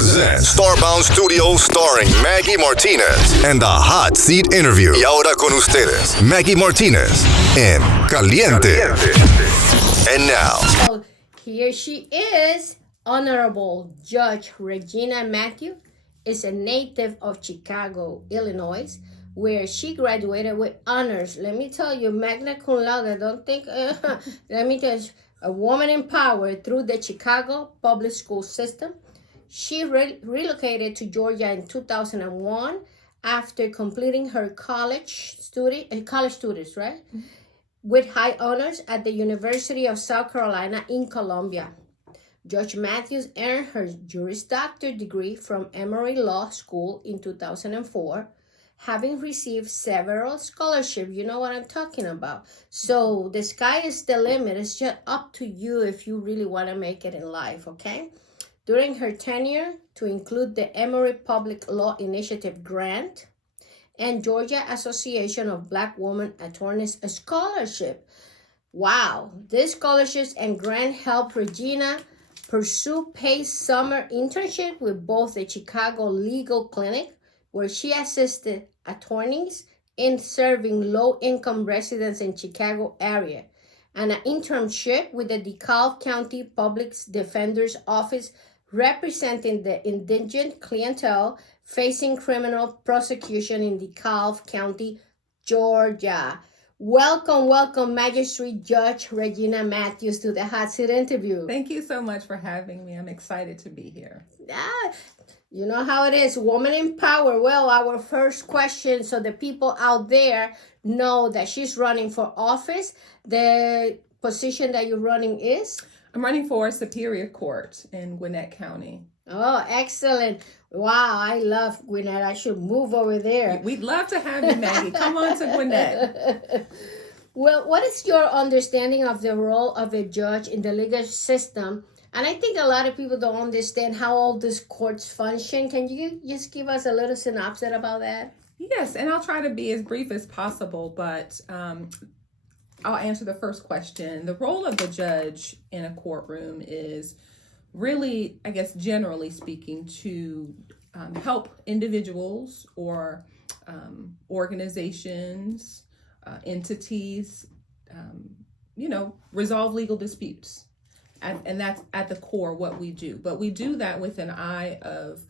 presents Starbound Studios starring Maggie Martinez and the Hot Seat Interview. Y ahora con ustedes, Maggie Martinez en Caliente. And now, So here she is, Honorable Judge Regina Matthews is a native of Chicago, Illinois, where she graduated with honors. Let me tell you, magna cum laude. Don't think. Let me tell you, a woman empowered through the Chicago public school system. She relocated to Georgia in 2001 after completing her college studies, right? Mm-hmm. With high honors at the University of South Carolina in Columbia. Judge Matthews earned her Juris Doctor degree from Emory Law School in 2004, having received several scholarships. You know what I'm talking about. So the sky is the limit. It's just up to you if you really want to make it in life, okay? During her tenure, to include the Emory Public Law Initiative Grant and Georgia Association of Black Women Attorneys Scholarship. Wow, these scholarships and grant helped Regina pursue paid summer internship with both the Chicago Legal Clinic, where she assisted attorneys in serving low-income residents in Chicago area, and an internship with the DeKalb County Public Defender's Office representing the indigent clientele facing criminal prosecution in DeKalb County, Georgia. Welcome, Magistrate Judge Regina Matthews to the Hot Seat Interview. Thank you so much for having me. I'm excited to be here. You know how it is, woman in power. Well, our first question, so the people out there know that she's running for office. The position that you're running is? I'm running for Superior Court in Gwinnett County. Oh, excellent. Wow, I love Gwinnett. I should move over there. We'd love to have you, Maggie. Come on to Gwinnett. Well, what is your understanding of the role of a judge in the legal system? And I think a lot of people don't understand how all these courts function. Can you just give us a little synopsis about that? Yes, and I'll try to be as brief as possible, but I'll answer the first question. The role of the judge in a courtroom is really, I guess, generally speaking, to help individuals or organizations, entities, resolve legal disputes. And that's at the core what we do. But we do that with an eye of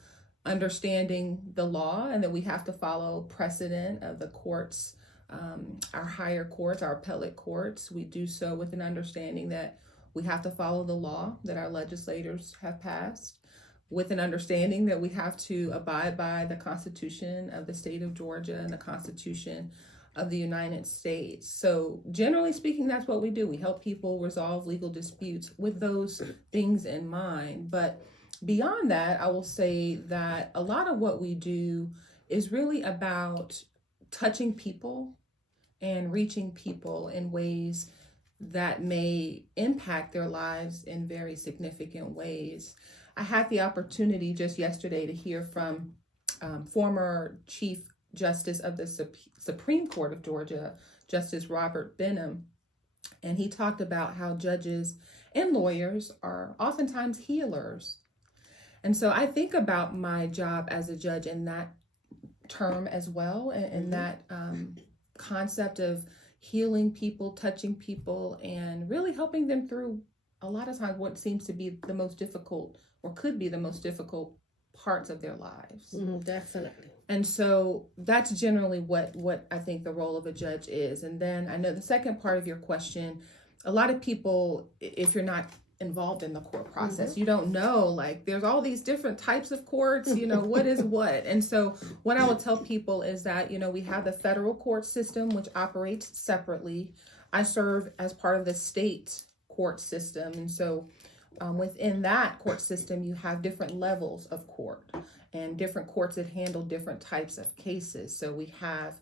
understanding the law and that we have to follow precedent of the courts, our higher courts, our appellate courts. We do so with an understanding that we have to follow the law that our legislators have passed, with an understanding that we have to abide by the Constitution of the state of Georgia and the Constitution of the United States. So generally speaking, that's what we do. We help people resolve legal disputes with those things in mind. But beyond that, I will say that a lot of what we do is really about touching people and reaching people in ways that may impact their lives in very significant ways. I had the opportunity just yesterday to hear from former Chief Justice of the Supreme Court of Georgia, Justice Robert Benham, and he talked about how judges and lawyers are oftentimes healers. And so I think about my job as a judge in that term as well, and that concept of healing people, touching people, and really helping them through a lot of times what seems to be the most difficult or could be the most difficult parts of their lives. Definitely. And so that's generally what I think the role of a judge is. And then I know the second part of your question, a lot of people, if you're not involved in the court process, you don't know, like, there's all these different types of courts, what is what. And so what I will tell people is that, we have the federal court system, which operates separately. I serve as part of the state court system. And so within that court system, you have different levels of court and different courts that handle different types of cases. So we have,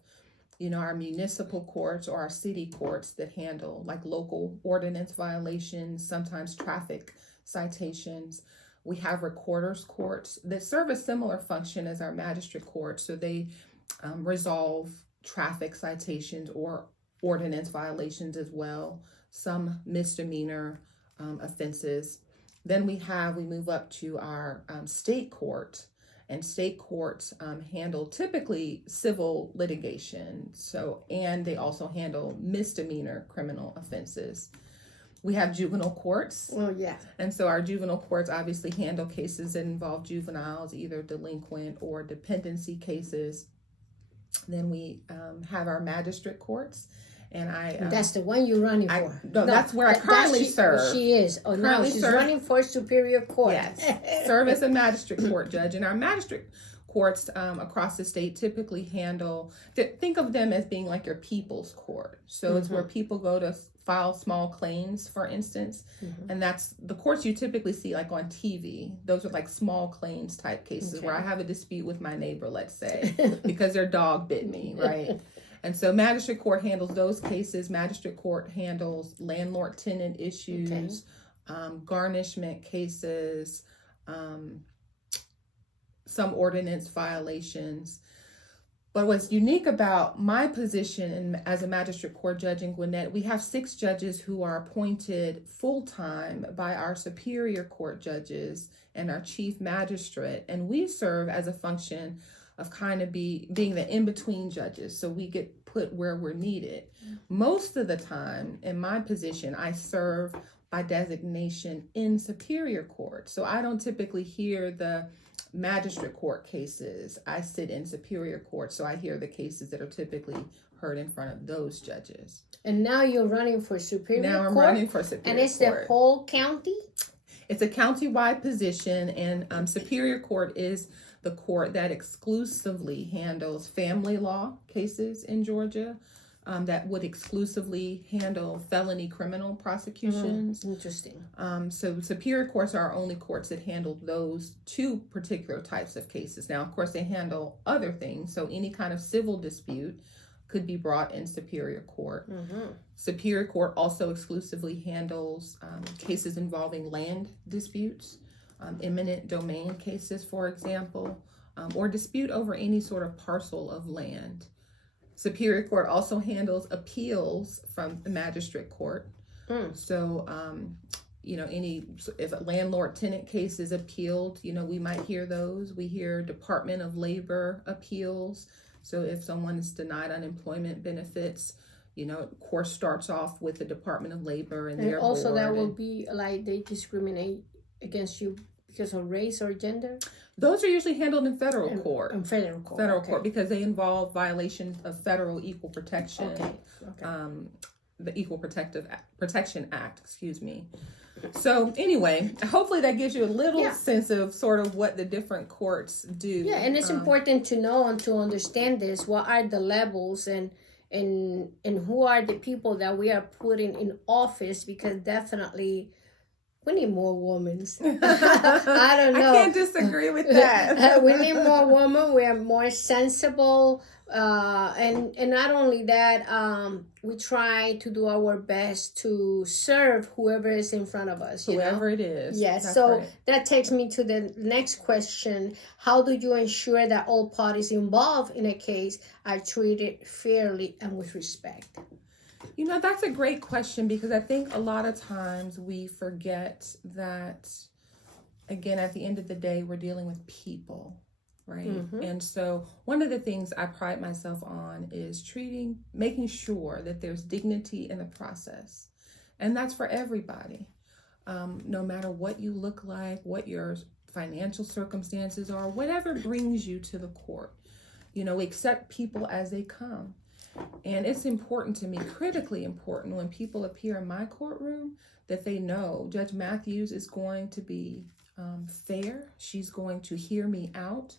our municipal courts or our city courts that handle like local ordinance violations, sometimes traffic citations. We have recorders courts that serve a similar function as our magistrate courts. So they resolve traffic citations or ordinance violations as well, some misdemeanor offenses. Then we move up to our state court, and state courts handle typically civil litigation. And they also handle misdemeanor criminal offenses. We have juvenile courts. Well, yeah. And so our juvenile courts obviously handle cases that involve juveniles, either delinquent or dependency cases. Then we have our magistrate courts. And that's the one you're running for. No, that's where I currently serve. She is. Oh, now she's running for Superior Court. Yes. Serve as a magistrate court judge. And our magistrate courts across the state typically handle, think of them as being like your people's court. So it's where people go to file small claims, for instance. And that's the courts you typically see like on TV. Those are like small claims type cases where I have a dispute with my neighbor, let's say, because their dog bit me, right? And so magistrate court handles those cases. Magistrate court handles landlord-tenant issues, garnishment cases, some ordinance violations. But what's unique about my position as a magistrate court judge in Gwinnett, we have 6 judges who are appointed full-time by our superior court judges and our chief magistrate. And we serve as a function of kind of being the in-between judges. So we get put where we're needed. Most of the time in my position, I serve by designation in superior court. So I don't typically hear the magistrate court cases. I sit in superior court, so I hear the cases that are typically heard in front of those judges. And now you're running for Superior Court? Now I'm running for Superior Court. And it's the whole county? It's a county-wide position, and Superior Court is the court that exclusively handles family law cases in Georgia, that would exclusively handle felony criminal prosecutions. Interesting. So superior courts are our only courts that handle those 2 particular types of cases. Now, of course, they handle other things. So any kind of civil dispute could be brought in superior court. Superior court also exclusively handles cases involving land disputes, eminent domain cases, for example, or dispute over any sort of parcel of land. Superior Court also handles appeals from the magistrate court. So, if a landlord-tenant case is appealed, we might hear those. We hear Department of Labor appeals. So if someone is denied unemployment benefits, course starts off with the Department of Labor and their also board. That will be like they discriminate against you because of race or gender? Those are usually handled in federal court. In federal court. Federal court, because they involve violations of federal equal protection. The Equal Protection Act, excuse me. So anyway, hopefully that gives you a little sense of sort of what the different courts do. Yeah, and it's important to know and to understand this. What are the levels and who are the people that we are putting in office? Because definitely we need more women. I don't know. I can't disagree with that. We need more women. We are more sensible. And not only that, we try to do our best to serve whoever is in front of us. Whoever it is. Yes. So that takes me to the next question. How do you ensure that all parties involved in a case are treated fairly and with respect? That's a great question, because I think a lot of times we forget that, again, at the end of the day, we're dealing with people, right? And so one of the things I pride myself on is making sure that there's dignity in the process. And that's for everybody. No matter what you look like, what your financial circumstances are, whatever brings you to the court, accept people as they come. And it's important to me, critically important, when people appear in my courtroom, that they know Judge Matthews is going to be fair. She's going to hear me out.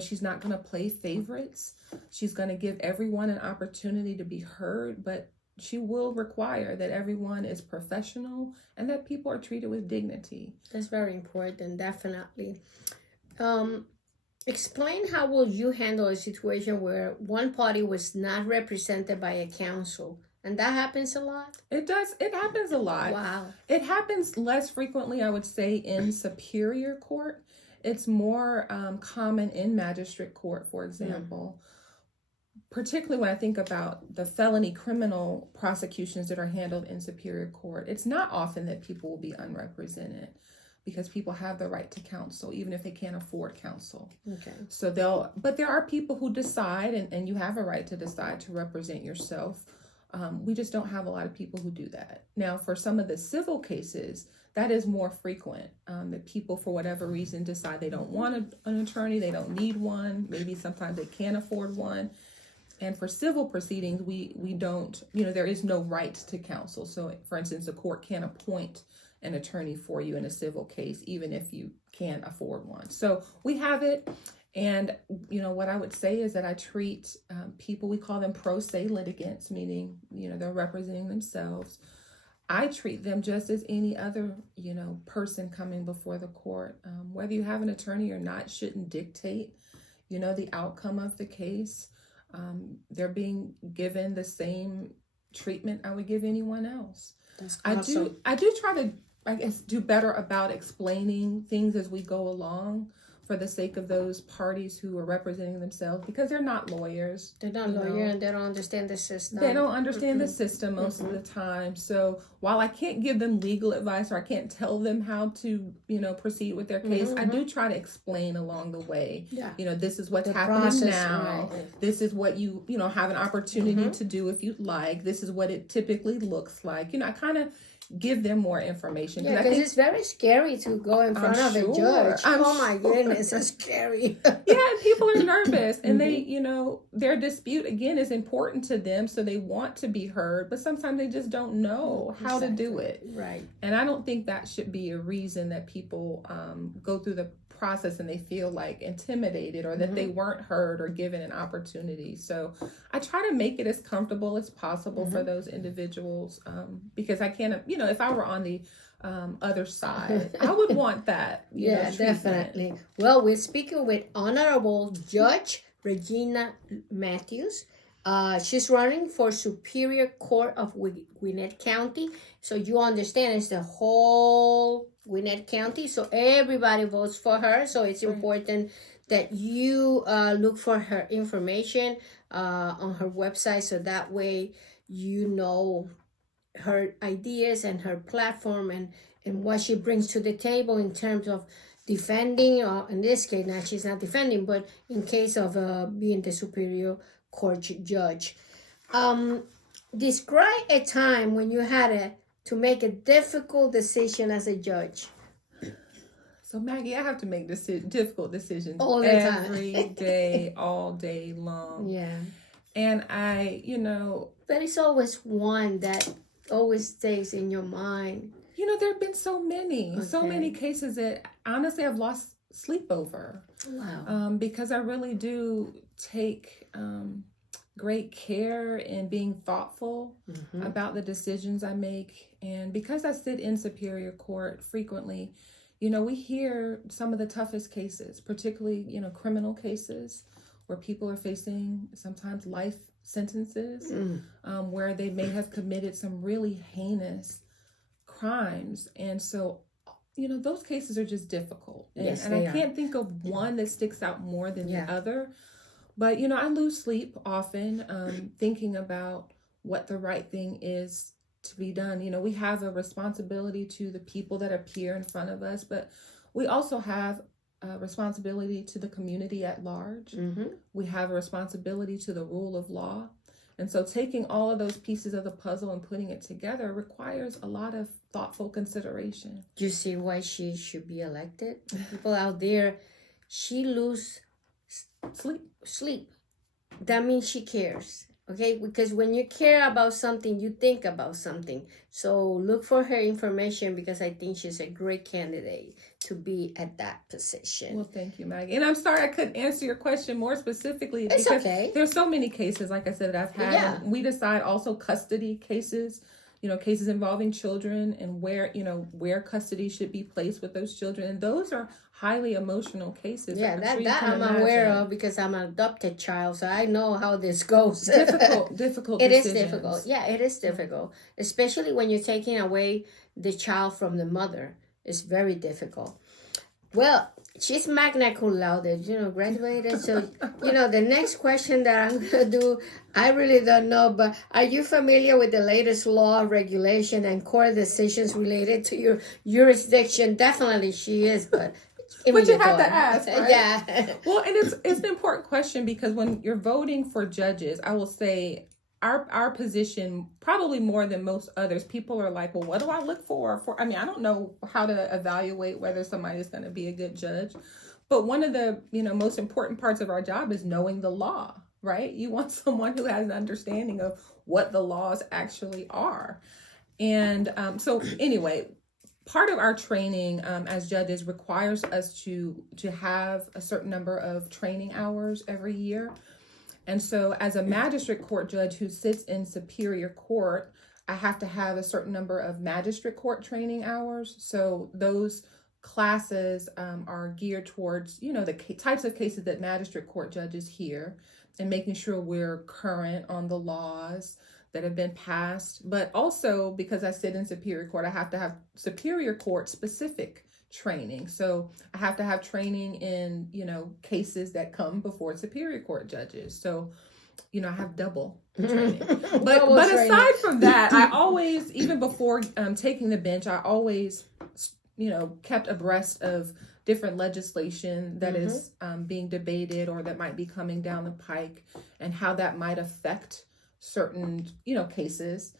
She's not going to play favorites. She's going to give everyone an opportunity to be heard, but she will require that everyone is professional and that people are treated with dignity. That's very important, definitely. Explain how will you handle a situation where one party was not represented by a counsel? And that happens a lot? It does. It happens a lot. Wow. It happens less frequently, I would say, in superior court. It's more common in magistrate court, for example. Particularly when I think about the felony criminal prosecutions that are handled in superior court. It's not often that people will be unrepresented. because people have the right to counsel, even if they can't afford counsel. Okay. So but there are people who decide, and you have a right to decide to represent yourself. We just don't have a lot of people who do that. Now, for some of the civil cases, that is more frequent, that people, for whatever reason, decide they don't want an attorney, they don't need one, maybe sometimes they can't afford one. And for civil proceedings, we don't, there is no right to counsel. So, for instance, the court can't appoint an attorney for you in a civil case, even if you can't afford one. So we have it. And, what I would say is that I treat people, we call them pro se litigants, meaning, they're representing themselves. I treat them just as any other, person coming before the court. Whether you have an attorney or not shouldn't dictate, the outcome of the case. They're being given the same treatment I would give anyone else. That's awesome. I do try to, I guess, do better about explaining things as we go along, for the sake of those parties who are representing themselves, because they're not lawyers. They're not lawyers, and they don't understand the system. They don't understand the system most of the time. So while I can't give them legal advice, or I can't tell them how to, proceed with their case, I do try to explain along the way. Yeah. This is what's happening process, now. Right. This is what you have an opportunity to do if you'd like. This is what it typically looks like. I kind of give them more information. Yeah, because it's very scary to go in front of a judge. My goodness, it's scary. Yeah, people are nervous, and they, their dispute, again, is important to them, so they want to be heard, but sometimes they just don't know how to do it. Right. And I don't think that should be a reason that people go through the process and they feel like intimidated, or that they weren't heard or given an opportunity. So I try to make it as comfortable as possible for those individuals, because I can't, if I were on the other side, I would want that. Yeah, definitely. Well, we're speaking with Honorable Judge Regina Matthews. She's running for Superior Court of Gwinnett County. So you understand, it's the whole Gwinnett County. So everybody votes for her. So it's important that you look for her information on her website. So that way you know her ideas and her platform and what she brings to the table in terms of defending, in this case, now she's not defending, but in case of being the Superior Court judge. Describe a time when you had to make a difficult decision as a judge. So, Maggie, I have to make difficult decisions all the time. Every day, all day long. Yeah. And I, But it's always one that always stays in your mind. There have been so many cases that honestly I've lost sleep over. Wow. Because I really do take great care in being thoughtful about the decisions I make. And because I sit in Superior Court frequently, we hear some of the toughest cases, particularly, criminal cases where people are facing sometimes life sentences, where they may have committed some really heinous crimes. And so, those cases are just difficult. And I can't think of one that sticks out more than the other. But, I lose sleep often thinking about what the right thing is to be done. We have a responsibility to the people that appear in front of us, but we also have a responsibility to the community at large. We have a responsibility to the rule of law. And so taking all of those pieces of the puzzle and putting it together requires a lot of thoughtful consideration. Do you see why she should be elected? People out there, she lose sleep. That means she cares. Okay, because when you care about something, you think about something. So look for her information, because I think she's a great candidate to be at that position. Well, thank you, Maggie. And I'm sorry I couldn't answer your question more specifically. It's because okay. There's so many cases, like I said, that I've had. Yeah. We decide also custody cases, cases involving children, and where custody should be placed with those children. And those are highly emotional cases. Yeah, that I'm aware of, because I'm an adopted child, so I know how this goes. Difficult It decisions. is difficult. Yeah, it is difficult. Especially when you're taking away the child from the mother. It's very difficult. Well, She's magna cum laude, graduated. So, the next question that I'm going to do, I really don't know, but are you familiar with the latest law, regulation, and court decisions related to your jurisdiction? Definitely she is, but... But you have to ask, right? Yeah. Well, and it's an important question because when you're voting for judges, I will say our position, probably more than most others, people are like, well, what do I look for? I mean, I don't know how to evaluate whether somebody is going to be a good judge. But one of the, most important parts of our job is knowing the law, right? You want someone who has an understanding of what the laws actually are. And so anyway, part of our training as judges requires us to have a certain number of training hours every year. And so as a magistrate court judge who sits in superior court, I have to have a certain number of magistrate court training hours. So those classes are geared towards, the types of cases that magistrate court judges hear and making sure we're current on the laws that have been passed. But also because I sit in superior court, I have to have superior court specific training. So I have to have training in, cases that come before superior court judges. So, I have double training. But aside from that, I always, even before taking the bench, I always, kept abreast of different legislation that is being debated or that might be coming down the pike and how that might affect certain, cases.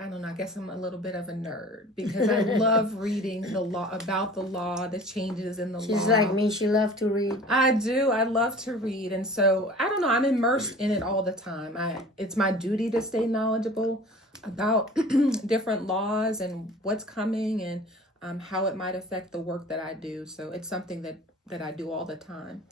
I don't know, I guess I'm a little bit of a nerd because I love reading the law, about the law, the changes in the law. She's like me, she loves to read. I do, I love to read. And so, I don't know, I'm immersed in it all the time. It's my duty to stay knowledgeable about different laws and what's coming and how it might affect the work that I do. So it's something that I do all the time.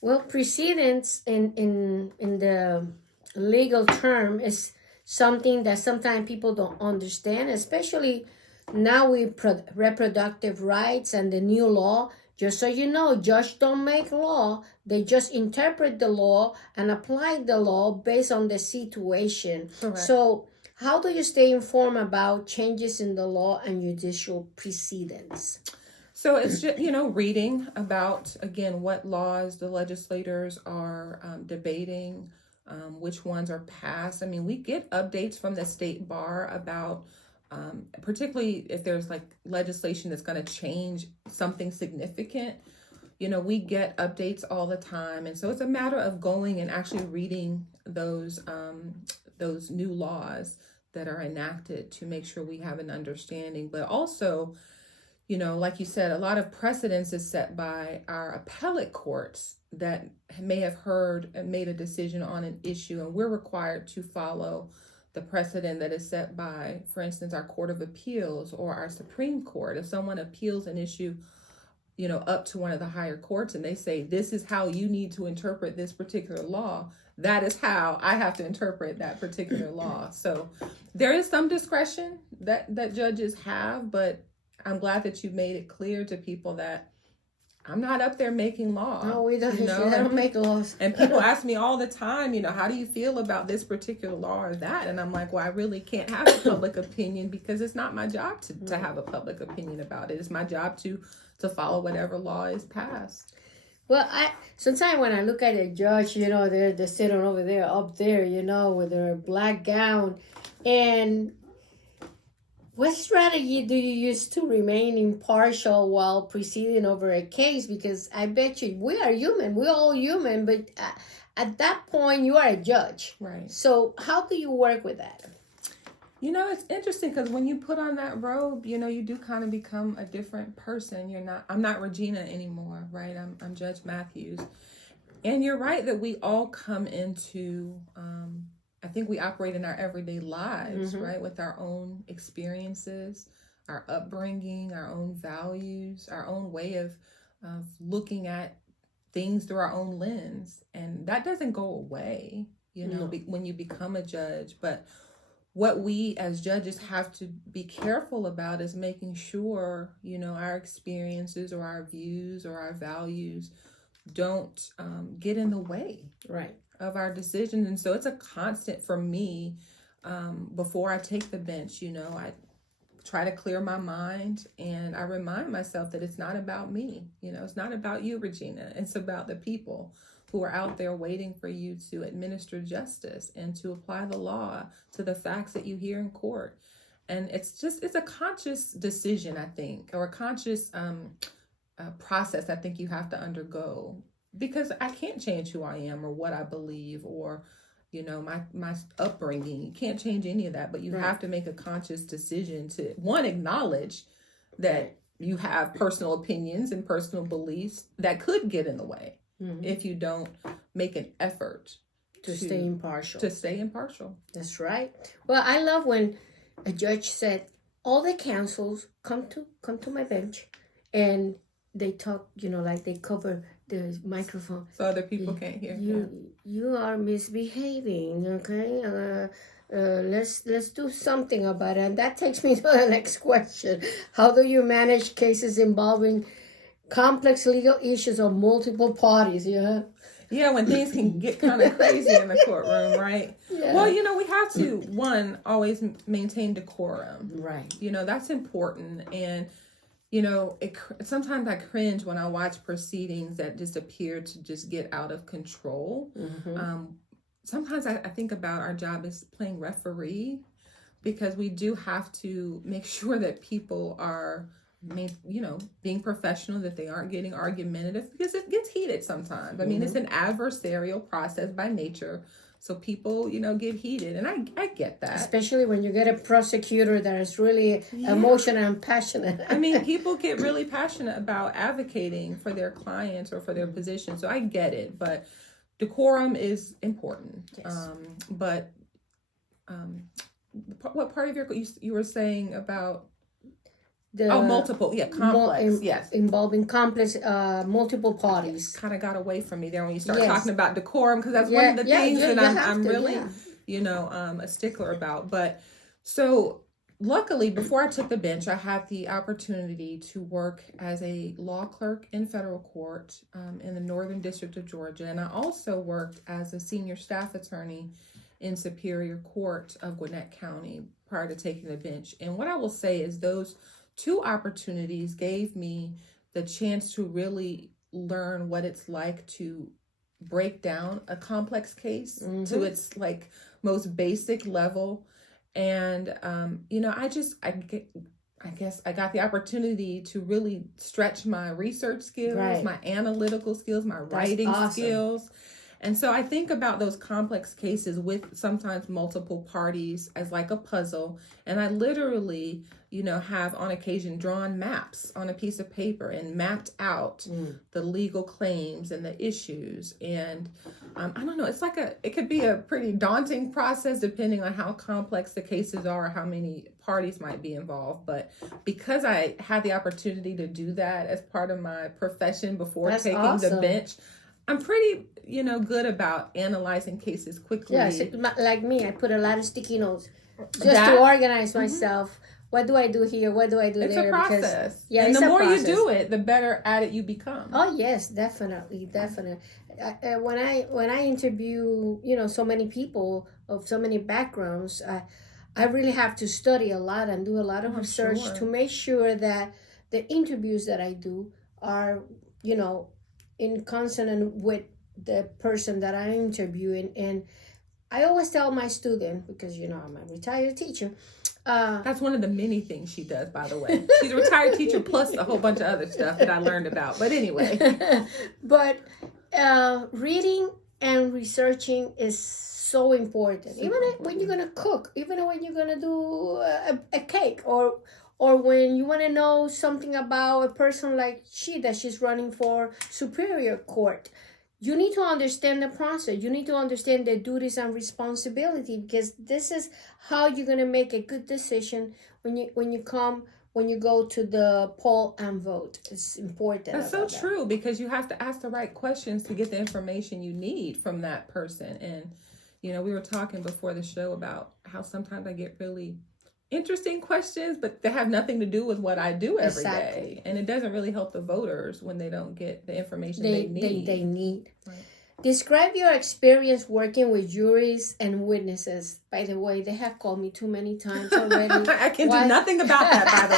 Well, precedence in the legal term is something that sometimes people don't understand, especially now with reproductive rights and the new law. Just so you know, judges don't make law. They just interpret the law and apply the law based on the situation. Correct. So how do you stay informed about changes in the law and judicial precedents? So it's just, reading about, again, what laws the legislators are debating, which ones are passed. I mean, we get updates from the state bar about, particularly if there's like legislation that's going to change something significant, we get updates all the time. And so it's a matter of going and actually reading those new laws that are enacted to make sure we have an understanding. But also, like you said, a lot of precedence is set by our appellate courts that may have heard and made a decision on an issue, and we're required to follow the precedent that is set by, for instance, our Court of Appeals or our Supreme Court. If someone appeals an issue, up to one of the higher courts and they say, this is how you need to interpret this particular law, that is how I have to interpret that particular law. So there is some discretion that judges have, but I'm glad that you made it clear to people that I'm not up there making law. No, we don't. I don't make laws. And people ask me all the time, how do you feel about this particular law or that? And I'm like, well, I really can't have a public opinion because it's not my job to have a public opinion about it. It's my job to follow whatever law is passed. Well, sometimes when I look at a judge, they're sitting over there, up there, with their black gown. And what strategy do you use to remain impartial while proceeding over a case? Because I bet you we are human. We're all human. But at that point, you are a judge. Right. So how do you work with that? It's interesting because when you put on that robe, you do kind of become a different person. I'm not Regina anymore, right? I'm Judge Matthews. And you're right that we all come into, I think we operate in our everyday lives, right? With our own experiences, our upbringing, our own values, our own way of looking at things through our own lens. And that doesn't go away, when you become a judge. But what we as judges have to be careful about is making sure, our experiences or our views or our values don't get in the way, right, of our decisions. And so it's a constant for me before I take the bench. I try to clear my mind, and I remind myself that it's not about me. It's not about you, Regina. It's about the people who are out there waiting for you to administer justice and to apply the law to the facts that you hear in court. And it's a conscious decision, I think, or a conscious process I think you have to undergo, because I can't change who I am or what I believe or my upbringing. You can't change any of that, but you have to make a conscious decision to, one, acknowledge that you have personal opinions and personal beliefs that could get in the way if you don't make an effort to stay impartial. That's right. Well, I love when a judge said, all the counsels come to my bench, and they talk, like they cover the microphone so other people can't hear. You are misbehaving, okay? Let's do something about it. And that takes me to the next question. How do you manage cases involving complex legal issues of multiple parties? Yeah, when things can get kind of crazy in the courtroom, right? Yeah. Well, we have to, one, always maintain decorum. Right. That's important. And sometimes I cringe when I watch proceedings that just appear to just get out of control. Sometimes I think about our job as playing referee, because we do have to make sure that people are, being professional, that they aren't getting argumentative, because it gets heated sometimes. I mean, it's an adversarial process by nature. So people, get heated, and I get that. Especially when you get a prosecutor that is really emotional and passionate. I mean, people get really passionate about advocating for their clients or for their position. So I get it, but decorum is important. Yes. But what part of you were saying about? Multiple, complex, yes. Involving complex, multiple parties. Kind of got away from me there when you start talking about decorum, because that's one of the things that I'm really, a stickler about. But so luckily, before I took the bench, I had the opportunity to work as a law clerk in federal court in the Northern District of Georgia. And I also worked as a senior staff attorney in Superior Court of Gwinnett County prior to taking the bench. And what I will say is those two opportunities gave me the chance to really learn what it's like to break down a complex case to its most basic level. And, I guess I got the opportunity to really stretch my research skills, my analytical skills, my writing skills. And so I think about those complex cases with sometimes multiple parties as like a puzzle. And I literally, have on occasion drawn maps on a piece of paper and mapped out the legal claims and the issues. And I don't know, it could be a pretty daunting process depending on how complex the cases are or how many parties might be involved. But because I had the opportunity to do that as part of my profession before taking the bench, I'm pretty, good about analyzing cases quickly. Yes, like me, I put a lot of sticky notes just to organize myself. What do I do here? What do I do there? It's a process. And the more you do it, the better at it you become. Oh, yes, definitely. When I interview, so many people of so many backgrounds, I really have to study a lot and do a lot of research to make sure that the interviews that I do are, in consonant with the person that I'm interviewing. And I always tell my student, because I'm a retired teacher. That's one of the many things she does, by the way. She's a retired teacher plus a whole bunch of other stuff that I learned about. But anyway. But reading and researching is so important. When you're gonna cook, even when you're gonna do a cake, or when you want to know something about a person like she's running for Superior Court, you need to understand the process. You need to understand the duties and responsibility, because this is how you're going to make a good decision when you go to the poll and vote. It's important. That's so true, because you have to ask the right questions to get the information you need from that person. And, we were talking before the show about how sometimes I get really interesting questions, but they have nothing to do with what I do every day. And it doesn't really help the voters when they don't get the information they need. They need. Right. Describe your experience working with juries and witnesses. By the way, they have called me too many times already. I can do nothing about that, by the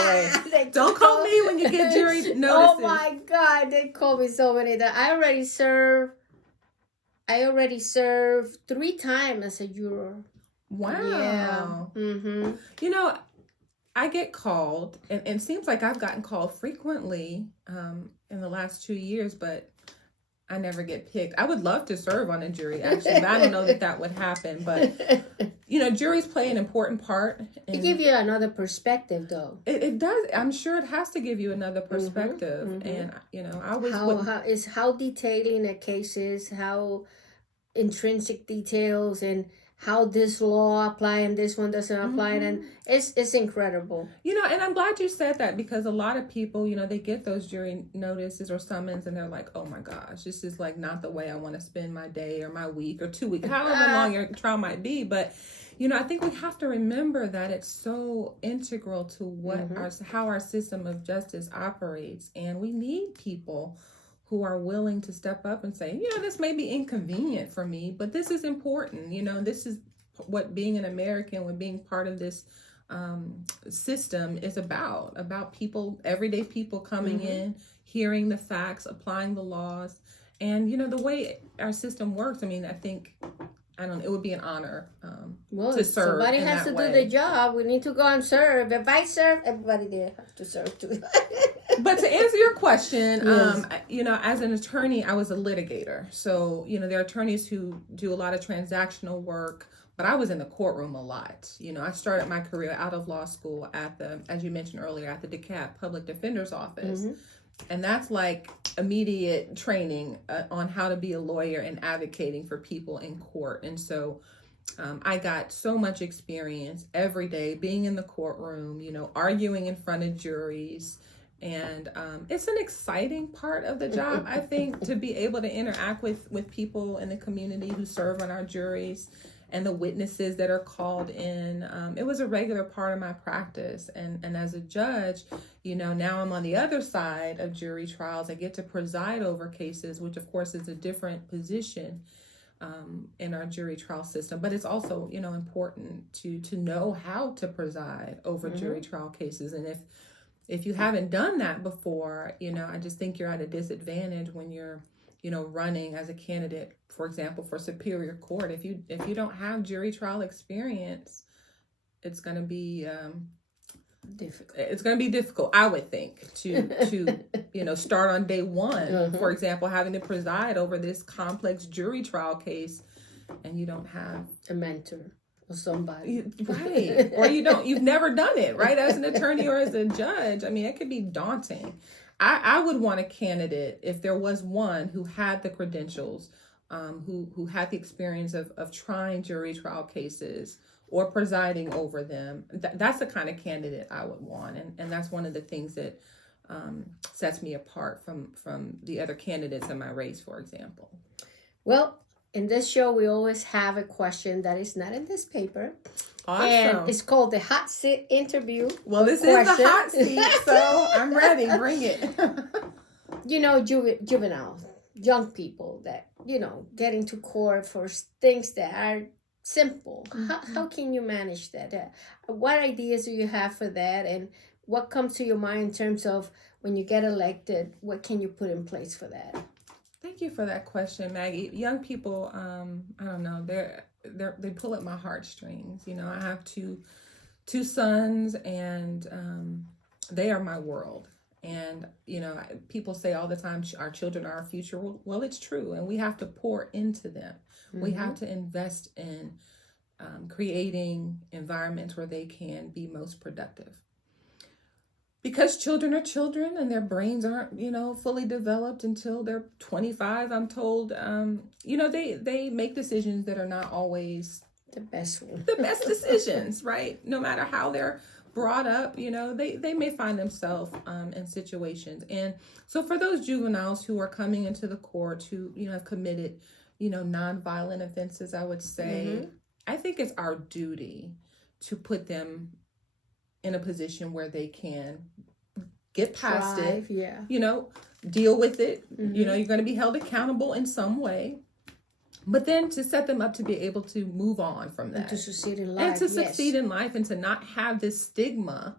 way. Don't call me when you get jury notices. Oh my God, they called me so many times. I already served 3 times as a juror. Wow. Yeah. Mm-hmm. You know, I get called, and it seems like I've gotten called frequently in the last 2 years, but I never get picked. I would love to serve on a jury, actually, but I don't know that would happen. But, you know, juries play an important part. It gives you another perspective, though. It does. I'm sure it has to give you another perspective. Mm-hmm. And, you know, I always... How detailing a case is, how intrinsic details, and how this law apply and this one doesn't apply, and it's incredible. You know, and I'm glad you said that, because a lot of people, you know, they get those jury notices or summons and they're like, oh my gosh, this is like not the way I want to spend my day or my week or 2 weeks, however long your trial might be. But, you know, I think we have to remember that it's so integral to what how our system of justice operates, and we need people who are willing to step up and say, you know, this may be inconvenient for me, but this is important. You know, this is what being an American, what being part of this system is about people, everyday people coming in, hearing the facts, applying the laws. And, you know, the way our system works, I mean, I think, I don't know, it would be an honor to serve. Somebody has to do the job. We need to go and serve. If I serve, everybody there has to serve too. But to answer your question, yes. You know, as an attorney, I was a litigator. So, you know, there are attorneys who do a lot of transactional work, but I was in the courtroom a lot. You know, I started my career out of law school at the, as you mentioned earlier, at the DeKalb Public Defender's Office. And that's like immediate training on how to be a lawyer and advocating for people in court. And so I got so much experience every day being in the courtroom, you know, arguing in front of juries. And it's an exciting part of the job, I think, to be able to interact with people in the community who serve on our juries and the witnesses that are called in. It was a regular part of my practice. And as a judge, you know, now I'm on the other side of jury trials. I get to preside over cases, which of course is a different position in our jury trial system. But it's also, you know, important to know how to preside over jury trial cases. And if you haven't done that before, you know, I just think you're at a disadvantage when you're, you know, running as a candidate, for example, for Superior Court. If you don't have jury trial experience, it's going to be difficult. It's going to be difficult, I would think, to you know, start on day one, for example, having to preside over this complex jury trial case, and you don't have a mentor. Somebody, right? Or you've never done it, right? As an attorney or as a judge, I mean, it could be daunting. I would want a candidate, if there was one who had the credentials, who had the experience of trying jury trial cases or presiding over them. That's the kind of candidate I would want, and that's one of the things that sets me apart from the other candidates in my race, for example. Well, in this show, we always have a question that is not in this paper. Awesome. And it's called the hot seat interview. Well, this is the hot seat, so I'm ready. Bring it. You know, juveniles, young people that, you know, get into court for things that are simple. How can you manage that? What ideas do you have for that? And what comes to your mind in terms of when you get elected, what can you put in place for that? Thank you for that question, Maggie. Young people, I don't know, they pull at my heartstrings. You know, I have two sons, and they are my world. And, you know, people say all the time, our children are our future. Well, it's true. And we have to pour into them. We have to invest in creating environments where they can be most productive. Because children are children, and their brains aren't, you know, fully developed until they're 25, I'm told. You know, they make decisions that are not always the best decisions, right? No matter how they're brought up, you know, they may find themselves in situations. And so for those juveniles who are coming into the court, who, you know, have committed, you know, nonviolent offenses, I would say, I think it's our duty to put them in a position where they can get past it, you know, deal with it. You know, you're going to be held accountable in some way. but then to set them up to be able to move on from that. And to succeed in life. And to succeed in life, and to not have this stigma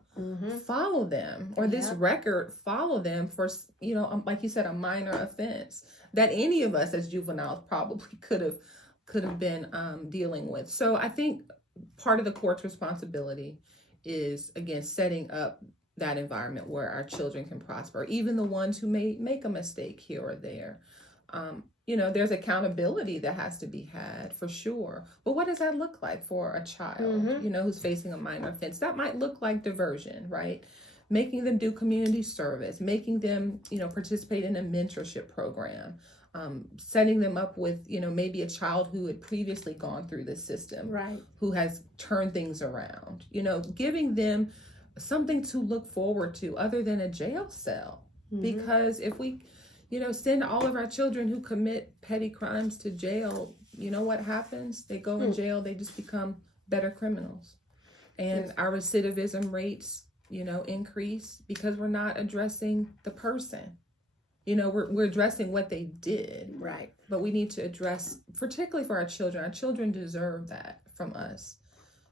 follow them, or this record follow them for, like you said, a minor offense that any of us as juveniles probably could have been dealing with. So I think part of the court's responsibility is, again, setting up that environment where our children can prosper, even the ones who may make a mistake here or there. There's accountability that has to be had, for sure. But what does that look like for a child, who's facing a minor offense? That might look like diversion, right? Making them do community service, making them, participate in a mentorship program, setting them up with, maybe a child who had previously gone through the system, right, who has turned things around, giving them something to look forward to other than a jail cell. Because if we send all of our children who commit petty crimes to jail, what happens? They go in jail, they just become better criminals. And our recidivism rates, increase because we're not addressing the person. We're addressing what they did. Right. But we need to address, particularly for our children. Our children deserve that from us,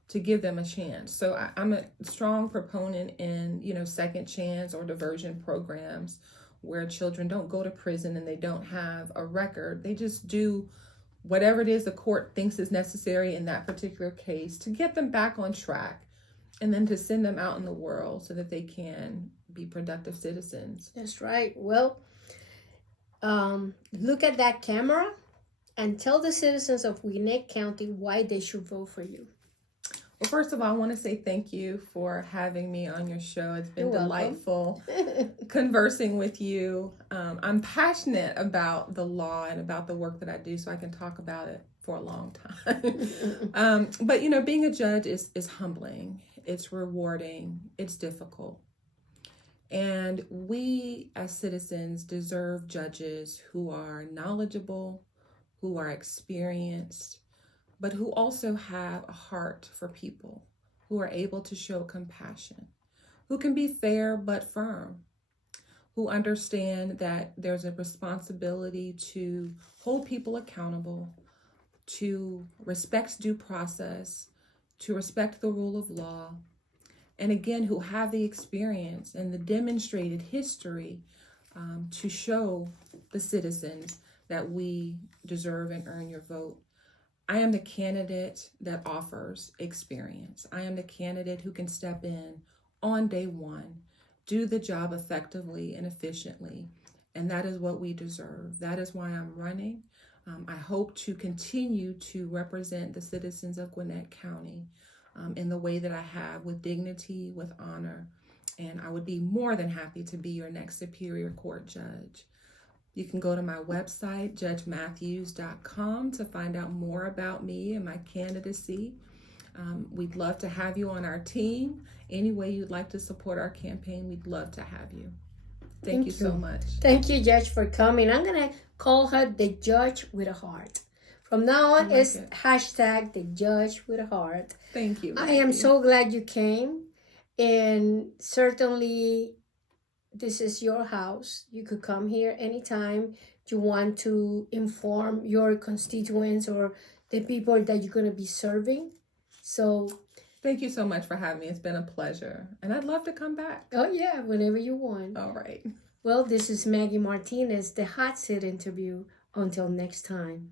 to give them a chance. So I'm a strong proponent in, second chance or diversion programs, where children don't go to prison and they don't have a record. They just do whatever it is the court thinks is necessary in that particular case to get them back on track, and then to send them out in the world so that they can be productive citizens. That's right. Well, look at that camera and tell the citizens of Gwinnett County why they should vote for you. Well, first of all, I want to say thank you for having me on your show. It's been delightful conversing with you. I'm passionate about the law and about the work that I do, so I can talk about it for a long time. But, being a judge is humbling. It's rewarding. It's difficult. And we as citizens deserve judges who are knowledgeable, who are experienced, but who also have a heart for people, who are able to show compassion, who can be fair but firm, who understand that there's a responsibility to hold people accountable, to respect due process, to respect the rule of law, and again, who have the experience and the demonstrated history to show the citizens that we deserve and earn your vote. I am the candidate that offers experience. I am the candidate who can step in on day one, do the job effectively and efficiently, and that is what we deserve. That is why I'm running. I hope to continue to represent the citizens of Gwinnett County in the way that I have, with dignity, with honor, and I would be more than happy to be your next Superior Court judge. You can go to my website, judgematthews.com, to find out more about me and my candidacy. We'd love to have you on our team. Any way you'd like to support our campaign, we'd love to have you. Thank you so much. Thank you, Judge, for coming. I'm going to call her the Judge with a Heart. From now on, it's hashtag the Judge with a Heart. Thank you. I am so glad you came. And certainly, this is your house. You could come here anytime you want to inform your constituents or the people that you're going to be serving. So thank you so much for having me. It's been a pleasure. And I'd love to come back. Oh, yeah, whenever you want. All right. Well, this is Maggie Martinez, the Hot Seat Interview. Until next time.